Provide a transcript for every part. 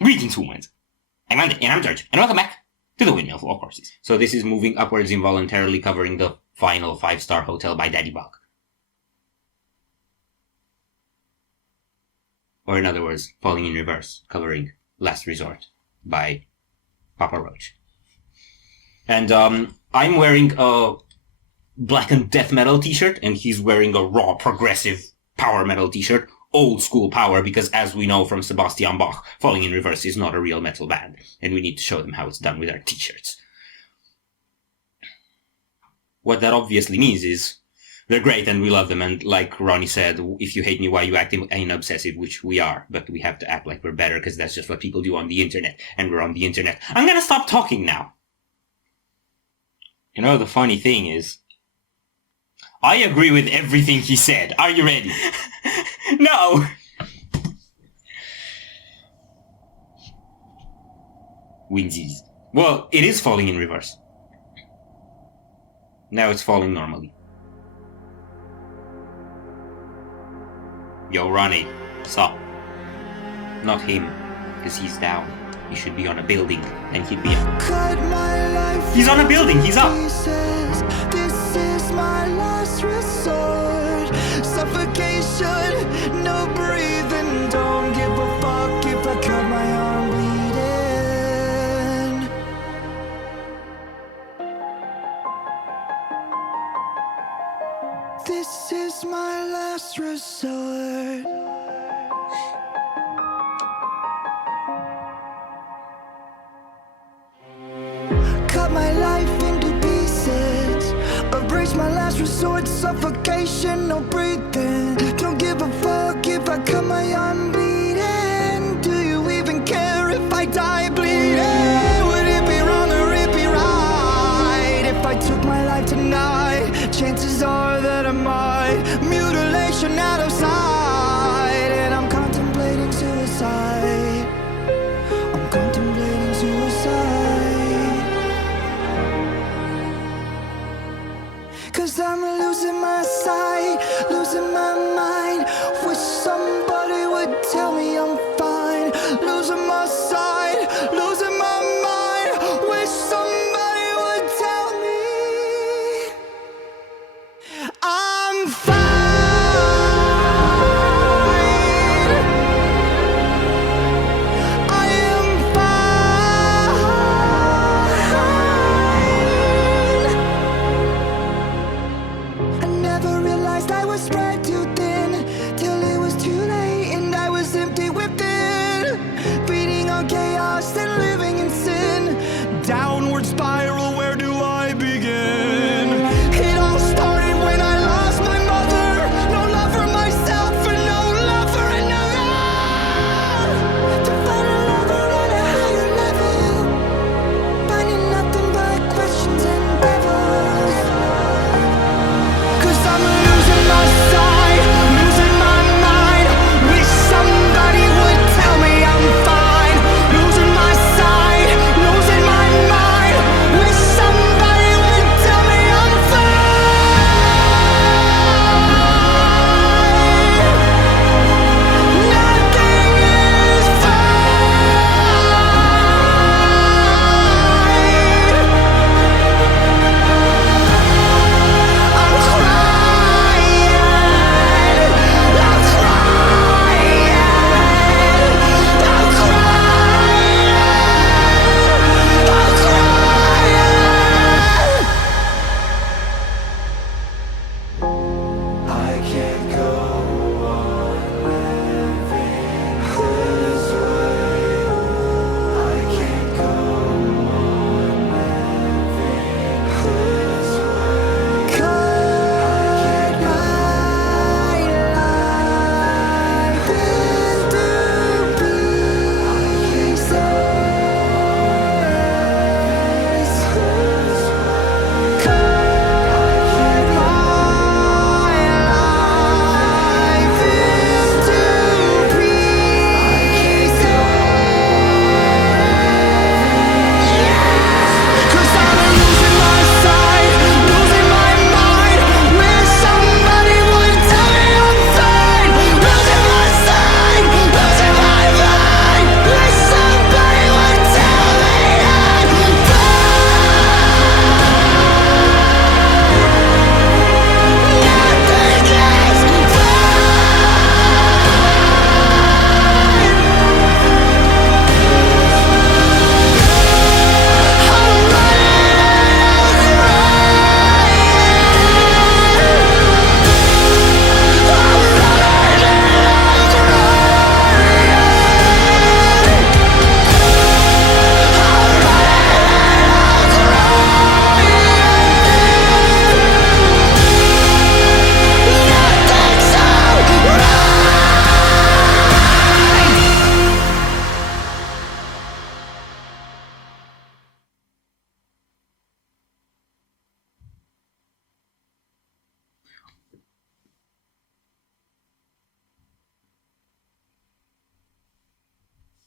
Greetings, humans. I'm Andy, and I'm George, and welcome back to the Windmill of Courses. So this is moving upwards involuntarily, covering the final 5-star hotel by Daddy Bug. Or in other words, falling in reverse, covering Last Resort by Papa Roach. And I'm wearing a blackened death metal t-shirt, and he's wearing a raw progressive power metal t-shirt. Old school power, because as we know from Sebastian Bach, Falling in Reverse is not a real metal band, and we need to show them how it's done with our t-shirts. What that obviously means is they're great and we love them, and like Ronnie said, if you hate me, why you acting obsessive, which we are, but we have to act like we're better because that's just what people do on the internet, and we're on the internet. I'm gonna stop talking now. You know, the funny thing is, I agree with everything he said. Are you ready? No! Winsies. Well, it is falling in reverse. Now it's falling normally. Yo, Ronnie, stop. Not him, because he's down. He should be on a building, and he'd be He's on a building, he's up! This is my last resort. Suffocation, no breathing. Don't give a fuck if I cut my arm bleeding. This is my last resort. Cut my life into pieces. Erase my last resort. Suffocation, no breathing. Don't give a fuck if I cut my arm bleeding. Do you even care if I die bleeding? Would it be wrong or it be right if I took my life tonight? Chances are that I might. Mutilation out of sight, and I'm contemplating suicide. I'm contemplating suicide. 'Cause I'm losing my sight, losing my mind. Wish somebody would tell me I'm fine. Losing my sight, losing my mind. Wish somebody would tell me I'm fine. I am fine. I never realized I was spread too thin till it was too late and I was empty within. Beating on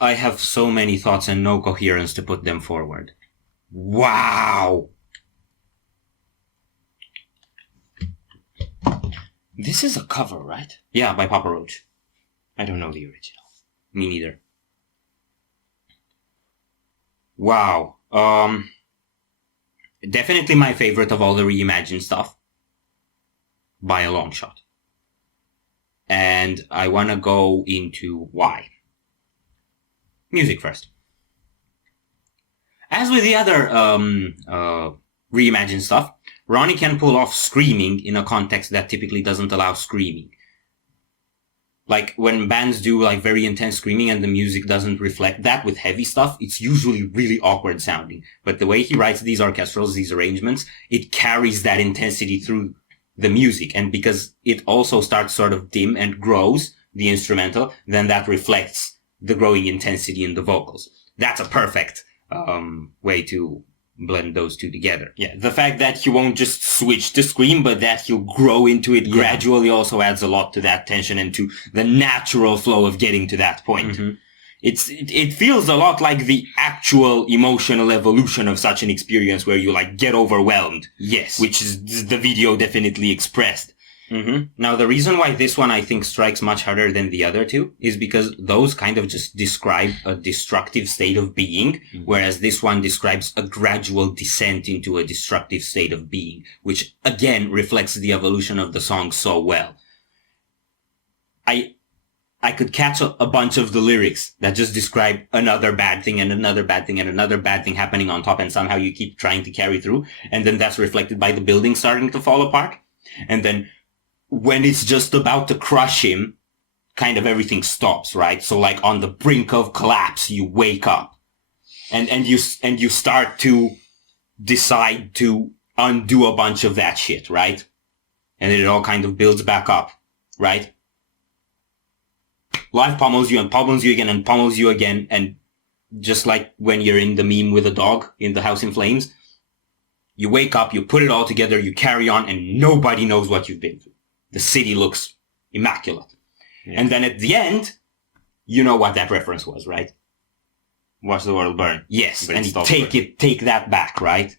I have so many thoughts and no coherence to put them forward. Wow! This is a cover, right? Yeah, by Papa Roach. I don't know the original. Me neither. Wow. Definitely my favorite of all the reimagined stuff. By a long shot. And I want to go into why. Music first. As with the other reimagined stuff, Ronnie can pull off screaming in a context that typically doesn't allow screaming. Like when bands do like very intense screaming and the music doesn't reflect that with heavy stuff, it's usually really awkward sounding. But the way he writes these orchestrals, these arrangements, it carries that intensity through the music. And because it also starts sort of dim and grows, the instrumental, then that reflects the growing intensity in the vocals. That's a perfect way to blend those two together. Yeah, the fact that he won't just switch to scream, but that he'll grow into it gradually also adds a lot to that tension and to the natural flow of getting to that point. Mm-hmm. It feels a lot like the actual emotional evolution of such an experience where you like get overwhelmed. Yes. Which is the video definitely expressed. Mm-hmm. Now, the reason why this one I think strikes much harder than the other two is because those kind of just describe a destructive state of being, whereas this one describes a gradual descent into a destructive state of being, which again reflects the evolution of the song so well. I could catch a bunch of the lyrics that just describe another bad thing and another bad thing and another bad thing happening on top, and somehow you keep trying to carry through, and then that's reflected by the building starting to fall apart, and then when it's just about to crush him, kind of everything stops, right? So like on the brink of collapse, you wake up and you start to decide to undo a bunch of that shit, right? And then it all kind of builds back up, right? Life pummels you and pummels you again and pummels you again. And just like when you're in the meme with a dog in the house in flames, you wake up, you put it all together, you carry on, and nobody knows what you've been through. The city looks immaculate. Yeah. And then at the end, you know what that reference was, right? Watch the world burn. Yes, but and take that back, right?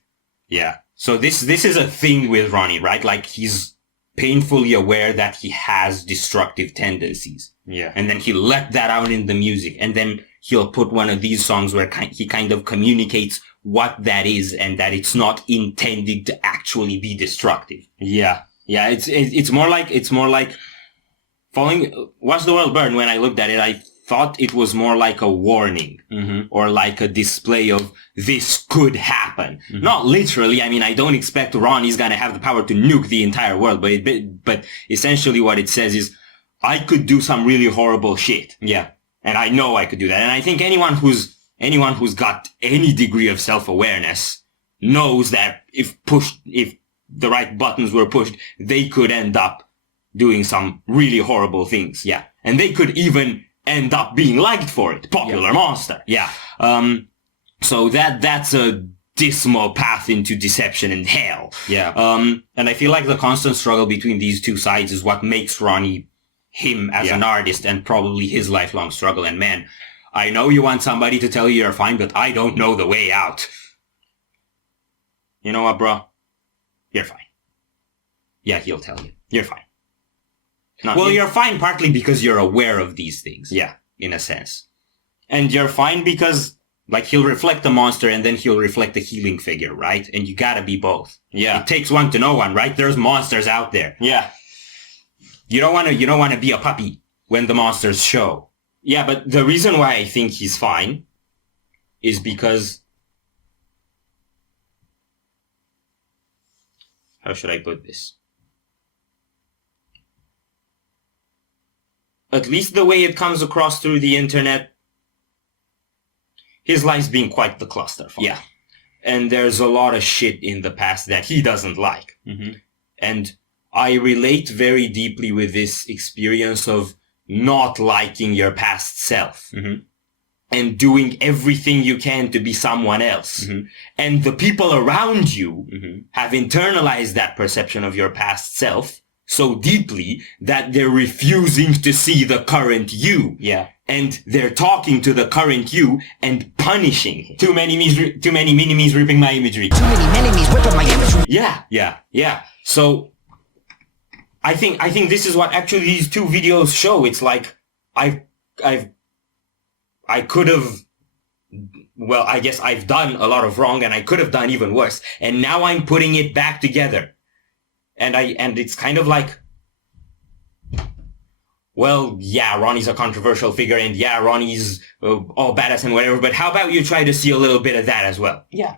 Yeah. So this is a thing with Ronnie, right? Like he's painfully aware that he has destructive tendencies. Yeah. And then he let that out in the music. And then he'll put one of these songs where he kind of communicates what that is and that it's not intended to actually be destructive. Yeah. Yeah, it's more like falling. Watch the world burn. When I looked at it, I thought it was more like a warning or like a display of this could happen. Mm-hmm. Not literally. I mean, I don't expect Ronnie's gonna have the power to nuke the entire world, but essentially what it says is, I could do some really horrible shit. Yeah, and I know I could do that. And I think anyone who's got any degree of self-awareness knows that if the right buttons were pushed, they could end up doing some really horrible things. Yeah. And they could even end up being liked for it. Popular monster. Yeah. So that's a dismal path into deception and hell. Yeah. And I feel like the constant struggle between these two sides is what makes Ronnie him as an artist and probably his lifelong struggle. And man, I know you want somebody to tell you you're fine, but I don't know the way out. You know what, bro? You're fine. Yeah, he'll tell you. You're fine. You're fine partly because you're aware of these things. Yeah. In a sense. And you're fine because, like, he'll reflect the monster and then he'll reflect the healing figure, right? And you gotta be both. Yeah. It takes one to know one, right? There's monsters out there. Yeah. You don't wanna be a puppy when the monsters show. Yeah, but the reason why I think he's fine is because, how should I put this? At least the way it comes across through the internet, his life's been quite the clusterfuck. Yeah. And there's a lot of shit in the past that he doesn't like. Mm-hmm. And I relate very deeply with this experience of not liking your past self. Mm-hmm. And doing everything you can to be someone else. Mm-hmm. And the people around you have internalized that perception of your past self so deeply that they're refusing to see the current you. Yeah. And they're talking to the current you and punishing him. Too many mini-me's ripping my imagery. Too many enemies ripping my imagery. Yeah. So, I think this is what actually these two videos show. It's like, I could have, well, I guess I've done a lot of wrong and I could have done even worse. And now I'm putting it back together. And it's kind of like, well, yeah, Ronnie's a controversial figure and yeah, Ronnie's all badass and whatever, but how about you try to see a little bit of that as well? Yeah.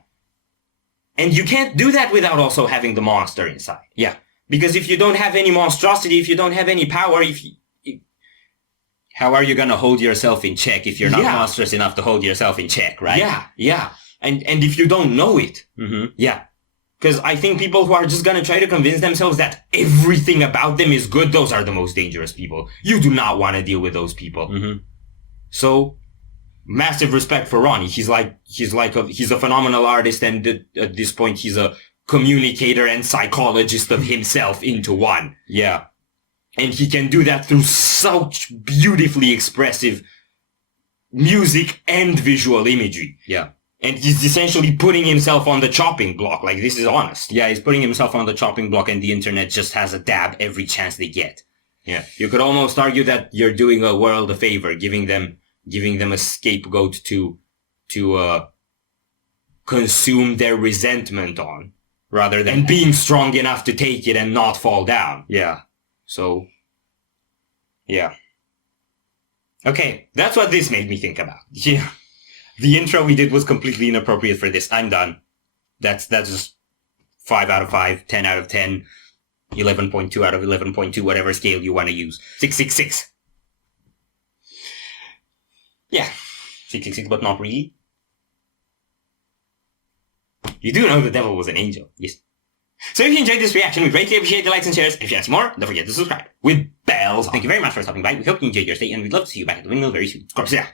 And you can't do that without also having the monster inside. Yeah. Because if you don't have any monstrosity, if you don't have any power, how are you gonna hold yourself in check if you're not Yeah. monstrous enough to hold yourself in check, right? Yeah. And if you don't know it, yeah. Because I think people who are just gonna try to convince themselves that everything about them is good, those are the most dangerous people. You do not want to deal with those people. So, massive respect for Ronnie. He's a phenomenal artist, and at this point he's a communicator and psychologist of himself into one. Yeah. And he can do that through such beautifully expressive music and visual imagery. Yeah. And he's essentially putting himself on the chopping block. Like, this is honest. Yeah, he's putting himself on the chopping block and the internet just has a dab every chance they get. Yeah. You could almost argue that you're doing a world a favor, giving them a scapegoat to consume their resentment on, rather than and being strong enough to take it and not fall down. Yeah. So, yeah. Okay, that's what this made me think about. Yeah. The intro we did was completely inappropriate for this. I'm done. That's just 5 out of 5, 10 out of 10, 11.2 out of 11.2, whatever scale you want to use. 666. Yeah. 666, but not really. You do know the devil was an angel. Yes. So if you enjoyed this reaction, we greatly appreciate the likes and shares. If you want some more, don't forget to subscribe. With bells. Thank you very much for stopping by. We hope you enjoyed your stay, and we'd love to see you back at the Windmill very soon. Of course, yeah.